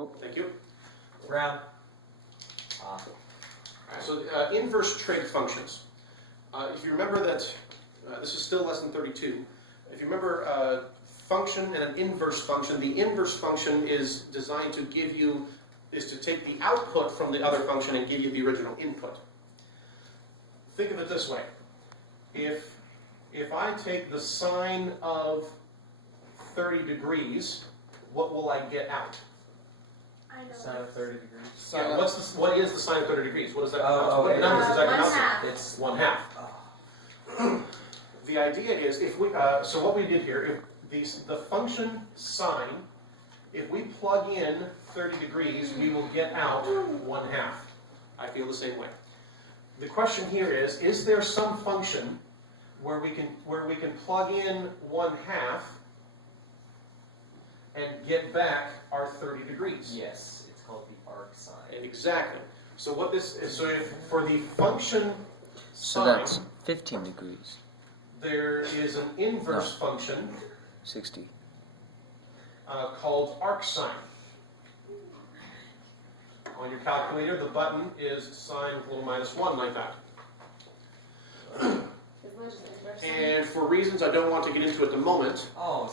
Oh. Thank you. Brown. So inverse trig functions. If you remember that, this is still lesson 32. If you remember function and an inverse function, the inverse function is designed to give you, is to take the output from the other function and give you the original input. Think of it this way. If I take the sine of 30 degrees, what will I get out? I know. Sine of 30 degrees. Yeah, what is the sine of 30 degrees? What does that Oh, amount to? What numbers does that amount 1/2. to? It's 1/2. oh. The idea is, if we, so what we did here, if the function sine, if we plug in 30 degrees, we will get out 1/2. I feel the same way. The question here is there some function where we can plug in 1/2 and get back our 30 degrees? Yes, it's called the arc sine. Exactly. So what this is, so if for the function So sine, that's 15 degrees. there is an inverse function 60. called arc sine. On your calculator, the button is sine with a little -1 like that. And for reasons I don't want to get into at the moment, We're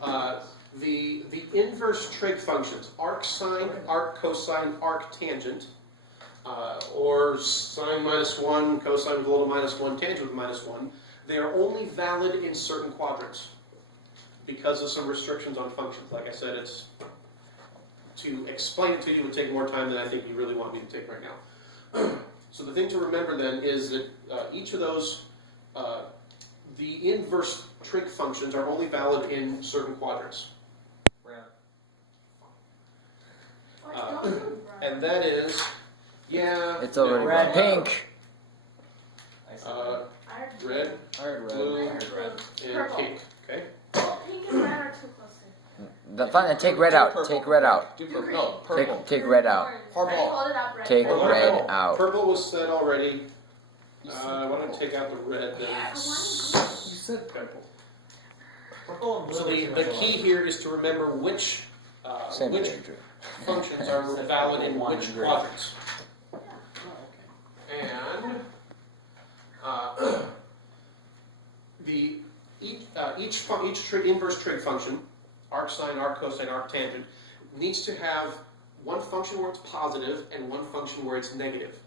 fine. the inverse trig functions, arc sine, arc cosine, arc tangent, or sine -1, cosine with a little -1, tangent with -1, they are only valid in certain quadrants because of some restrictions on functions. Like I said, to explain it to you would take more time than I think you really want me to take right now. So the thing to remember then is that each of those, the inverse trig functions are only valid in certain quadrants. Brown. And that is, yeah. It's already red. pink. I said Red, I heard red. blue, I heard red. and Purple. pink. Okay. Well, pink and red are too close to. Fine, take red out. Take red out. Do purple. No, purple. Take red out. Ready, hold it up, red. Take Purple. red out. Purple was said already. Why don't I take out the red then? I want You said purple. Purple and blue. So the key here is to remember which Same which picture. functions are valid in which quadrants. Oh, okay. And each inverse trig function, arc sine, arc cosine, arc tangent, needs to have one function where it's positive and one function where it's negative.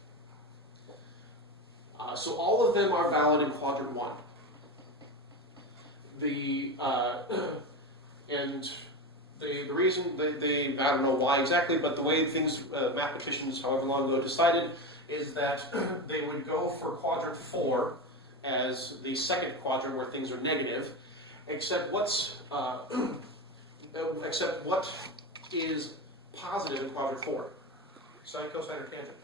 So all of them are valid in quadrant 1. The reason they I don't know why exactly, but the way things mathematicians however long ago decided is that they would go for quadrant 4 as the second quadrant where things are negative, except what is positive in quadrant 4? Sine, cosine, or tangent?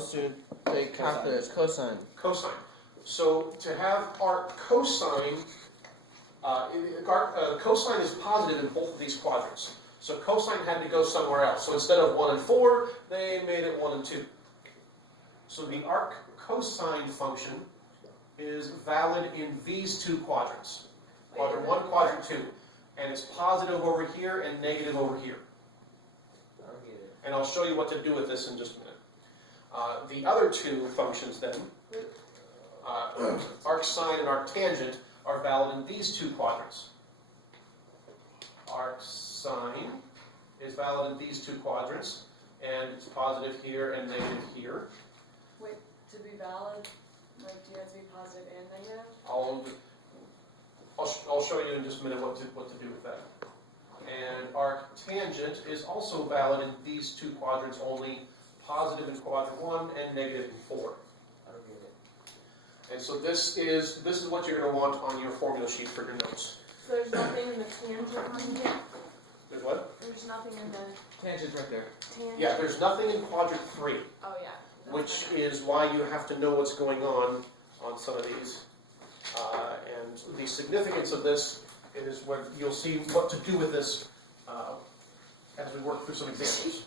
So they calculate as cosine. Cosine. So to have arc cosine, cosine is positive in both of these quadrants. So cosine had to go somewhere else. So instead of 1 and 4, they made it 1 and 2. So the arc cosine function is valid in these two quadrants. Quadrant 1, quadrant 2. And it's positive over here and negative over here. I'll get it. And I'll show you what to do with this in just a minute. The other two functions then, arc sine and arc tangent, are valid in these two quadrants. Arc sine is valid in these two quadrants, and it's positive here and negative here. Wait, to be valid, like, do you have to be positive and negative? I'll show you in just a minute what to do with that. And arc tangent is also valid in these two quadrants only, positive in quadrant 1 and negative in 4. I'll get it. And so this is what you're going to want on your formula sheet for your notes. So there's nothing in the tangent one here? There's what? There's nothing in the Tangent's right there. tangent? Yeah, there's nothing in quadrant 3, Oh, yeah. That's which my bad. is why you have to know what's going on some of these. And the significance of this is when you'll see what to do with this as we work through some examples.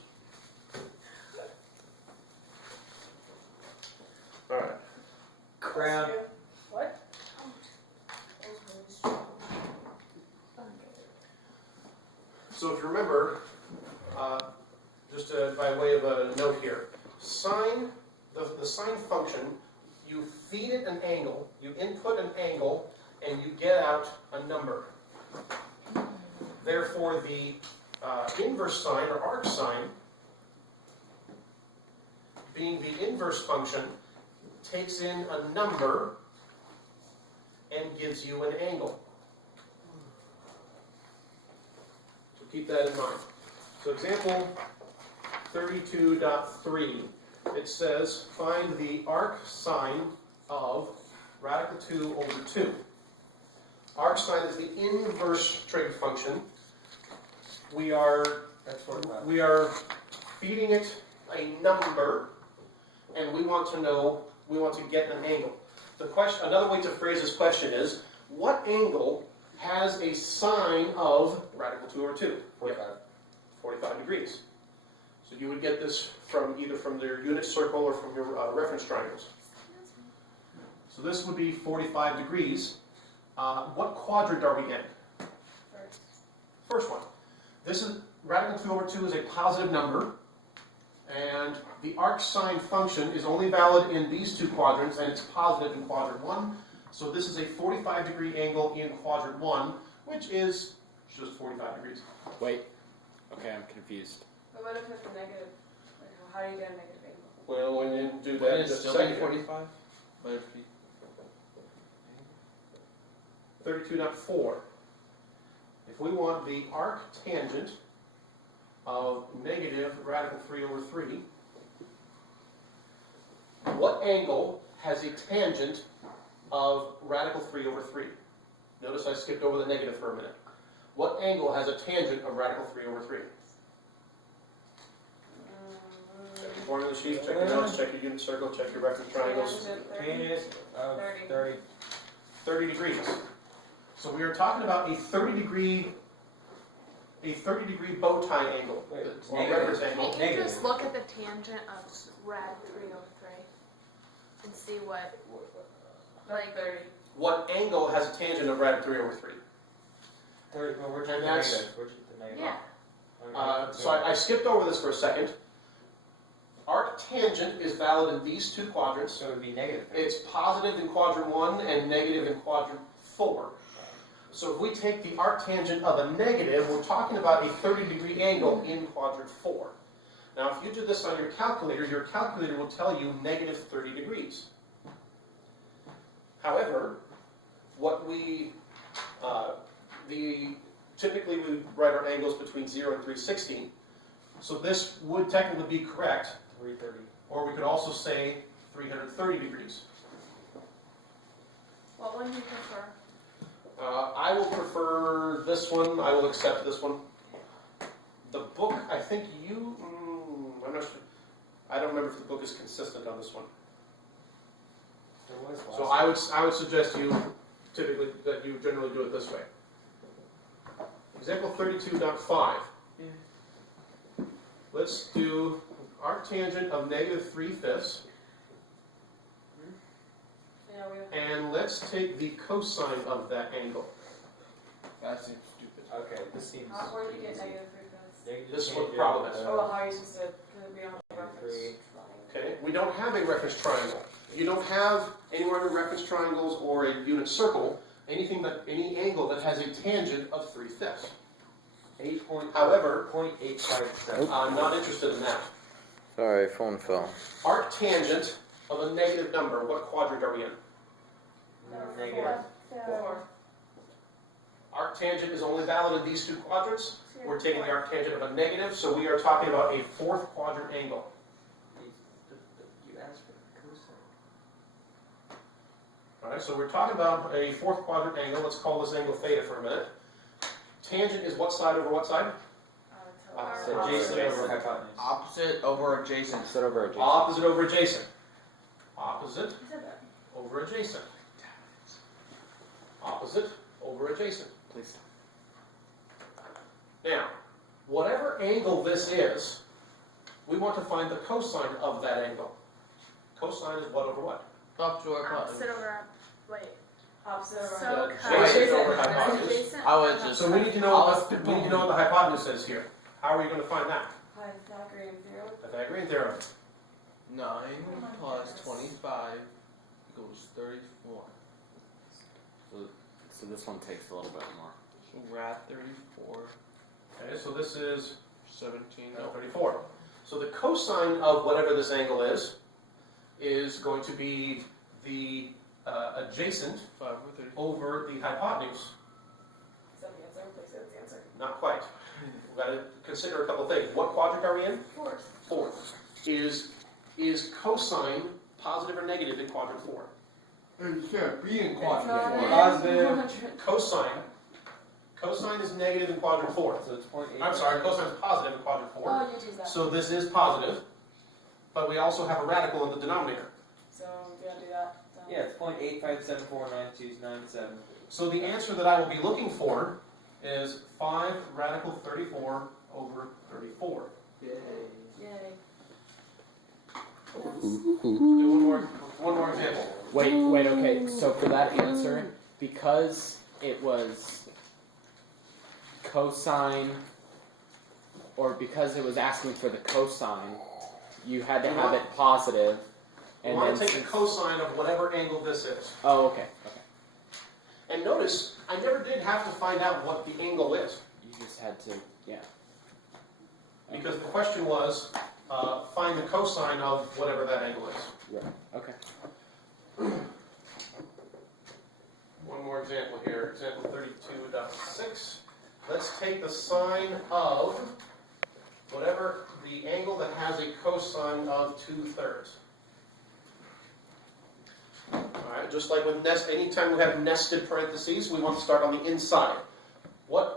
All right. Brown. What? So if you remember, sine, the sine function, you feed it an angle, you input an angle, and you get out a number. Therefore, the inverse sine, or arc sine, being the inverse function, takes in a number and gives you an angle. So keep that in mind. So example 32.3, it says find the arc sine of radical 2 over 2. Arc sine is the inverse trig function. We are feeding it a number, and we want to get an angle. The question, another way to phrase this question is, what angle has a sine of radical 2 over 2? 45. 45 degrees. So you would get this from either from your unit circle or from your reference triangles. So this would be 45 degrees. What quadrant are we in? First one. This is radical 2 over 2 is a positive number, and the arc sine function is only valid in these two quadrants, and it's positive in quadrant 1. So this is a 45 degree angle in quadrant 1, which is just 45 degrees. Wait. Okay, I'm confused. But what if it's a negative? Like, how do you get a negative angle? Well, when you do Wouldn't that, it just still a be second. 45? But if you- 32.4. If we want the arc tangent of negative radical 3 over 3, what angle has a tangent of radical 3 over 3? Notice I skipped over the negative for a minute. What angle has a tangent of radical 3 over 3? Check your formula sheet, check your notes, check your unit circle, check your reference triangles. Tangent of 30. 30 degrees. So we are talking about a 30 degree bow tie angle, or Negative. reference angle. You can just look at the tangent of rad 303 and see what, Like 30. What angle has a tangent of rad 3 over 3? 30, well, where'd you And get the that's- negative? Where'd you get the negative? yeah. So I skipped over this for a second. Arc tangent is valid in these two quadrants. So it would be negative. It's positive in quadrant 1 and negative in quadrant 4. So if we take the arc tangent of a negative, we're talking about a 30 degree angle in quadrant 4. Now if you do this on your calculator will tell you negative 30 degrees. However, what typically we write our angles between 0 and 360. So this would technically be correct, 330. or we could also say 330 degrees. What one do you prefer? I will prefer this one. I will accept this one. The book, I think you, I'm not sure. I don't remember if the book is consistent on this one. There was last So I would suggest you typically that you generally do it this way. Example 32.5. Let's do arc tangent of negative 3/5, Yeah, we have. and let's take the cosine of that angle. That seems stupid. Okay, this seems. Where do you get negative 3/5? Negative This is what the tangent problem is. Oh, well, how are you supposed to, could it be on the negative reference? 3. Okay, we don't have a reference triangle. You don't have anywhere in reference triangles or a unit circle any angle that has a tangent of 3/5. 8.8. However, 0.857. I'm not interested in that. Sorry, phone fell. Arc tangent of a negative number, what quadrant are we in? Negative. 4. Arc tangent is only valid in these two quadrants. We're taking the arc tangent of a negative, so we are talking about a fourth quadrant angle. You asked for the cosine. Alright, so we're talking about a fourth quadrant angle. Let's call this angle theta for a minute. Tangent is what side over what side? So adjacent over hypotenuse. Opposite over adjacent. Sit over adjacent. Opposite over adjacent. Opposite You said that. over adjacent. Opposite over adjacent. Please. Now, whatever angle this is, we want to find the cosine of that angle. Cosine is what over what? Opposite over Opposite over, wait. Opposite over. So Adjacent over adjacent. hypotenuse. Adjacent. I was just. So we need to know what the hypotenuse is here. How are you going to find that? Pythagorean theorem. Pythagorean theorem. 9 plus 25 equals 34. So this one takes a little bit more. So we're at 34. Okay, so this is 17. 34. So the cosine of whatever this angle is going to be the adjacent 5 over 30. over the hypotenuse. Is that the answer? Please say that's the answer. Not quite. We've got to consider a couple things. What quadrant are we in? Fourth. Fourth. Is cosine positive or negative in quadrant 4? It can't be in It's quadrant not four. Positive. Cosine is negative in quadrant 4. So it's 0.8. I'm sorry, cosine is positive in quadrant 4. Oh, you choose that. So this is positive, but we also have a radical in the denominator. So do you want to do that? Yeah, it's 0.8574927. So the answer that I will be looking for is 5 radical 34 over 34. Yay. Yay. Do one more example. Wait, okay. So for that answer, because it was cosine, or because it was asking for the cosine, you had to have it positive. We And want then to take the cosine of whatever angle this is. Oh, okay. And notice, I never did have to find out what the angle is, You just had to, yeah. because the question was, find the cosine of whatever that angle is. Right. Okay. One more example here, example 32.6. Let's take the sine of whatever the angle that has a cosine of 2/3. Alright, just like with anytime we have nested parentheses, we want to start on the inside. If we're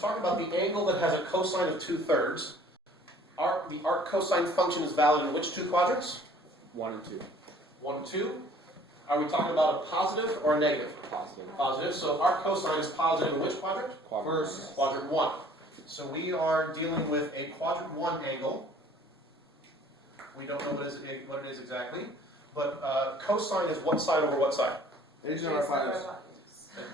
talking about the angle that has a cosine of 2/3, the arc cosine function is valid in which two quadrants? 1 and 2. 1 and 2. Are we talking about a positive or a negative? Positive. Positive, so arc cosine is positive in which quadrant? Quadrant. First, quadrant 1. So we are dealing with a quadrant 1 angle. We don't know what it is exactly, but cosine is what side over what side? Asian or hypotenuse?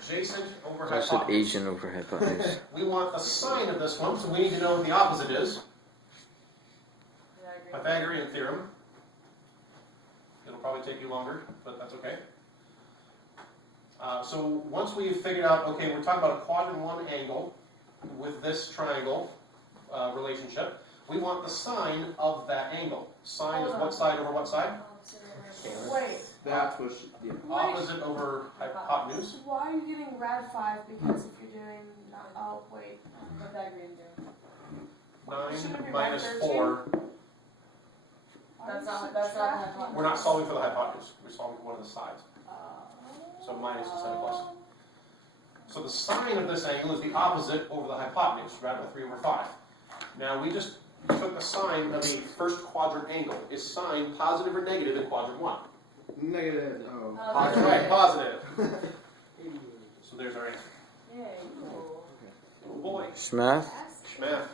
Adjacent over I said hypotenuse. Asian over hypotenuse. We want the sine of this one, so we need to know what the opposite is. Yeah, I agree. Pythagorean theorem. It'll probably take you longer, but that's okay. So once we've figured out, okay, we're talking about a quadrant 1 angle with this triangle relationship, we want the sine of that angle. Sine is what side over what side? Wait. That's what she did. Opposite over hypotenuse. Why are you getting rad 5? Because if you're doing, oh wait, Pythagorean theorem. 9 minus 4. That's not the hypotenuse. We're not solving for the hypotenuse. We're solving for one of the sides. So minus instead of plus. So the sine of this angle is the opposite over the hypotenuse, radical 3 over 5. Now we just took the sine of a first quadrant angle. Is sine positive or negative in quadrant 1? Negative. Oh. Oh, That's Positive. right, positive. So there's our answer. Yay. Cool. Oh boy. Schmath? Schmath.